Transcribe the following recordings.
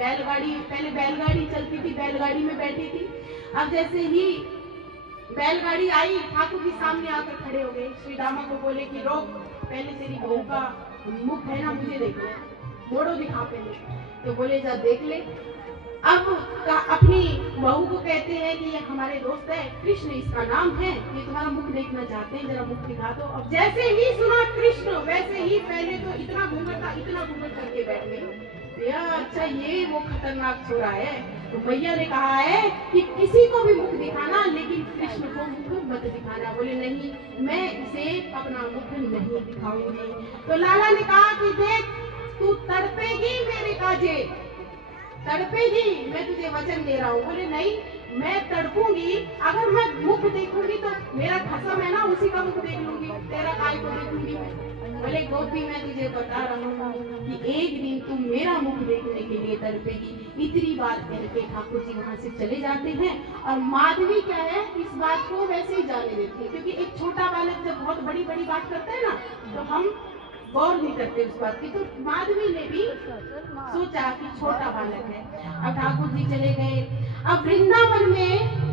बैलगाड़ी, पहले बैलगाड़ी चलती थी, बैलगाड़ी में बैठी थी। अब जैसे ही बैलगाड़ी आई, ठाकुर जी सामने आकर खड़े हो गए। श्री दामा को बोले कि रोक, पहले तेरी बहू का मुख है ना, मुझे देख ले, मोड़ो दिखा पहले। तो बोले जा देख ले। अब अपनी बहू को कहते हैं कि ये हमारे दोस्त है, कृष्ण इसका नाम है, ये तुम्हारा मुख देखना चाहते हैं, जरा मुख दिखा दो। अब जैसे ही सुना कृष्ण, वैसे ही पहले तो इतना घूंघट था, इतना घूंघट करके बैठ गए। अच्छा ये वो खतरनाक छोरा है। तो भैया ने कहा है कि किसी को भी मुख दिखाना, लेकिन कृष्ण को मुख मत दिखाना। बोले नहीं, मैं इसे अपना मुख नहीं दिखाऊंगी। तो लाला ने कहा कि देख, तू तड़पेगी मेरे काजे, तड़पेगी, मैं तुझे वचन दे रहा हूँ। बोले नहीं, मैं तड़पूंगी, अगर मैं मुख देखूंगी तो मेरा खसम है ना, उसी का मुख देख लूंगी, तेरा काय को देखूंगी मैं। बोले गोपी, मैं तुझे बता रहा हूँ कि एक दिन तुम मेरा मुख देखने के लिए तड़पेगी। इतनी बात करके ठाकुर जी वहाँ से चले जाते हैं। और माधवी क्या है, इस बात को वैसे ही जाने देती है, क्योंकि एक छोटा बालक जब बहुत बड़ी बड़ी बात करता है ना, तो हम गौर नहीं करते उस बात की। तो माधवी ने भी सोचा कि छोटा बालक है। अब ठाकुर जी चले गए। अब वृंदावन में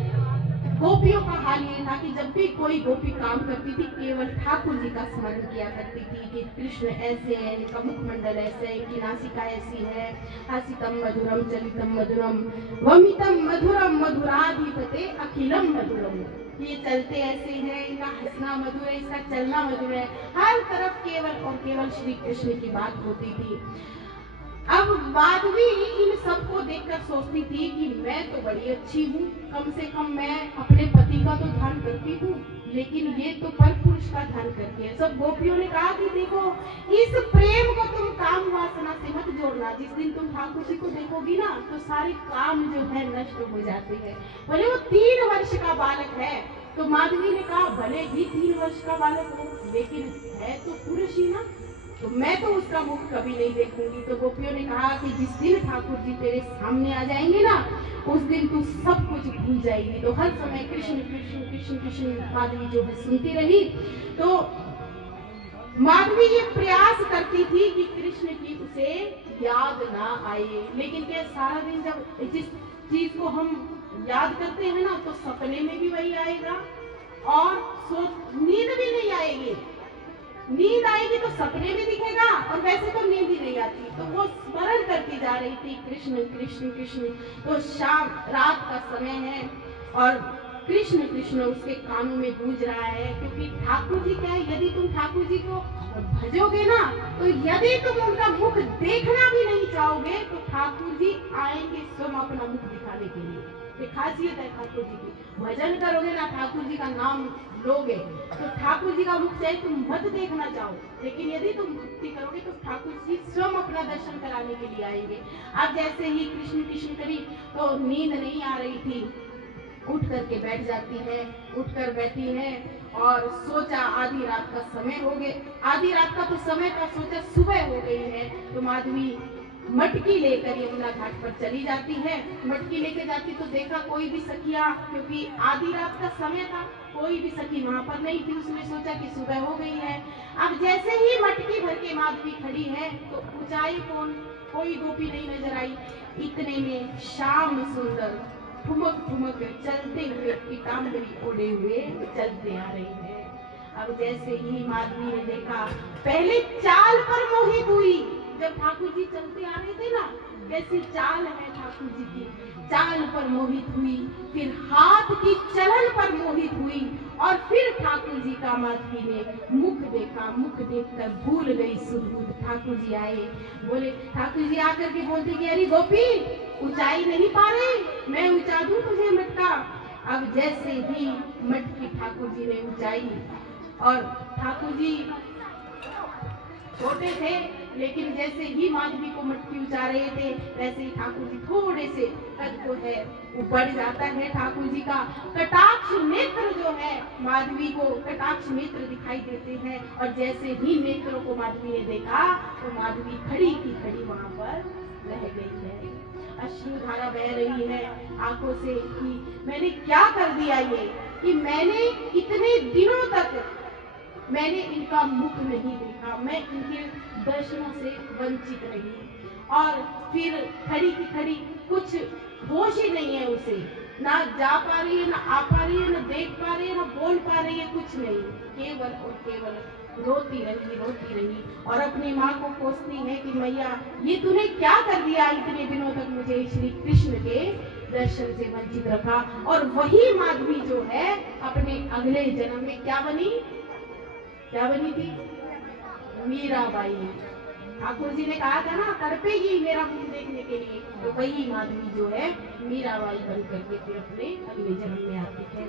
गोपियों का हाल ये था कि जब भी कोई गोपी काम करती थी, केवल ठाकुर जी का स्मरण किया करती थी कि कृष्ण ऐसे है, इनका मुखमंडल ऐसे है, इनकी नासिका ऐसी है, हसितम मधुरम चलितम मधुरम वमितम मधुरम मधुराधिपते अखिलम मधुरम। ये चलते ऐसे हैं, इनका हंसना मधुर है, इसका चलना मधुर है। हर तरफ केवल और केवल श्री कृष्ण की बात होती थी। अब माधवी इन सबको देखकर सोचती थी कि मैं तो बड़ी अच्छी हूँ, कम से कम मैं अपने पति का तो ध्यान करती हूँ, लेकिन ये तो पर पुरुष का ध्यान करती है। सब गोपियों ने कहा कि देखो, इस प्रेम को तुम काम वासना से मत जोड़ना। जिस दिन तुम ठाकुर जी को देखोगी ना, तो सारे काम जो है नष्ट हो जाते हैं। बोले वो 3 वर्ष का बालक है। तो माधवी ने कहा भले ही 3 वर्ष का बालक हो, लेकिन है तो पुरुष ही ना, तो मैं तो उसका मुख कभी नहीं देखूंगी। तो गोपियों ने कहा कि जिस दिन ठाकुर जी तेरे सामने आ जाएंगे ना, उस दिन तू सब कुछ भूल जाएगी। तो हर समय कृष्ण कृष्ण कृष्ण कृष्ण माधवी जो है सुनती रही। तो माधवी ये प्रयास करती थी कि कृष्ण की उसे याद ना आए, लेकिन क्या सारा दिन जब जिस चीज को हम याद करते हैं ना, तो सपने में भी वही आएगा और नींद भी नहीं आएगी। नींद आएगी तो सपने में दिखेगा, और वैसे तो नींद ही नहीं आती। तो वो स्मरण करती जा रही थी कृष्ण कृष्ण कृष्ण। तो शाम रात का समय है और कृष्ण कृष्ण उसके कानों में गूंज रहा है, क्योंकि ठाकुर जी क्या है, यदि तुम ठाकुर जी को भजोगे ना, तो यदि तुम उनका मुख देखना भी नहीं चाहोगे, तो ठाकुर जी आएंगे स्वयं अपना मुख दिखाने के लिए। ये खासियत है ठाकुर जी की। भजन करोगे ना, ठाकुर जी का नाम लोगे, तो ठाकुर जी का मुख चाहे तुम मत देखना चाहो, लेकिन यदि तुम भक्ति करोगे तो ठाकुर जी स्वयं अपना दर्शन कराने के लिए आएंगे। अब जैसे ही कृष्ण कृष्ण करी, तो नींद नहीं आ रही थी, उठ करके बैठ जाती है। उठकर बैठी है और सोचा आधी रात का समय हो गए, आधी रात का तो समय था, सोचा सुबह हो गई है। तो माधवी मटकी लेकर यमुना घाट पर चली जाती है। मटकी लेके जाती तो देखा कोई भी सखिया, क्योंकि आधी रात का समय था, कोई भी सखी वहां पर नहीं थी। उसने सोचा कि सुबह हो गई है। अब जैसे ही मटकी भर के माधवी खड़ी है, तो ऊंचाई कोई गोपी नहीं नजर आई। इतने में श्याम सुंदर ठुमक ठुमक चलते हुए पीताम्बरी ओढ़े हुए चलते आ रही है। अब जैसे ही माधवी ने देखा, पहले चाल पर मोहित हुई। जब ठाकुर जी चलते आ रहे थे ना, कैसी चाल है ठाकुर जी की, चाल पर मोहित हुई, फिर हाथ की चलन पर मोहित हुई, और फिर ठाकुर जी का माधवी ने मुख देखा। मुख देखकर भूल गई सुध। ठाकुर जी आए, बोले, ठाकुर जी आकर के बोलते कि अरे गोपी, ऊंचाई नहीं पा रहे, मैं ऊंचा दूं तुझे मटका। अब जैसे ही मटकी ठाकुर जी ने ऊंचाई, और ठाकुर जी छोटे थे, लेकिन जैसे ही माधवी को मटकी उठा रहे थे, वैसे ही ठाकुर जी थोड़े से कद को है वो बढ़ जाता है। ठाकुर जी का कटाक्ष नेत्र जो है, माधवी को कटाक्ष नेत्र दिखाई देते हैं, और जैसे ही नेत्रों को माधवी ने देखा, तो माधवी खड़ी की खड़ी वहां पर रह गई है। अश्रुधारा बह रही है आंखों से कि मैंने क्या कर दिया ये, कि मैंने इतने दिनों तक मैंने इनका मुख नहीं देखा, मैं इनके दर्शनों से वंचित रही। और फिर खड़ी की खड़ी, कुछ होश ही नहीं है उसे, ना जा पा रही है, ना आ पा रही है, ना देख पा रही है, ना बोल पा रही है, कुछ नहीं, केवल और केवल रोती रही और अपनी माँ को कोसती है कि मैया ये तूने क्या कर दिया, इतने दिनों तक मुझे श्री कृष्ण के दर्शन से वंचित रखा। और वही माधवी जो है अपने अगले जन्म में क्या बनी थी? मीराबाई। ठाकुर जी ने कहा था ना, तड़पेगी मेरा मुंह देखने के लिए, तो वही माधवी जो है मीराबाई बन करके फिर अपने अगले जन्म में आती है।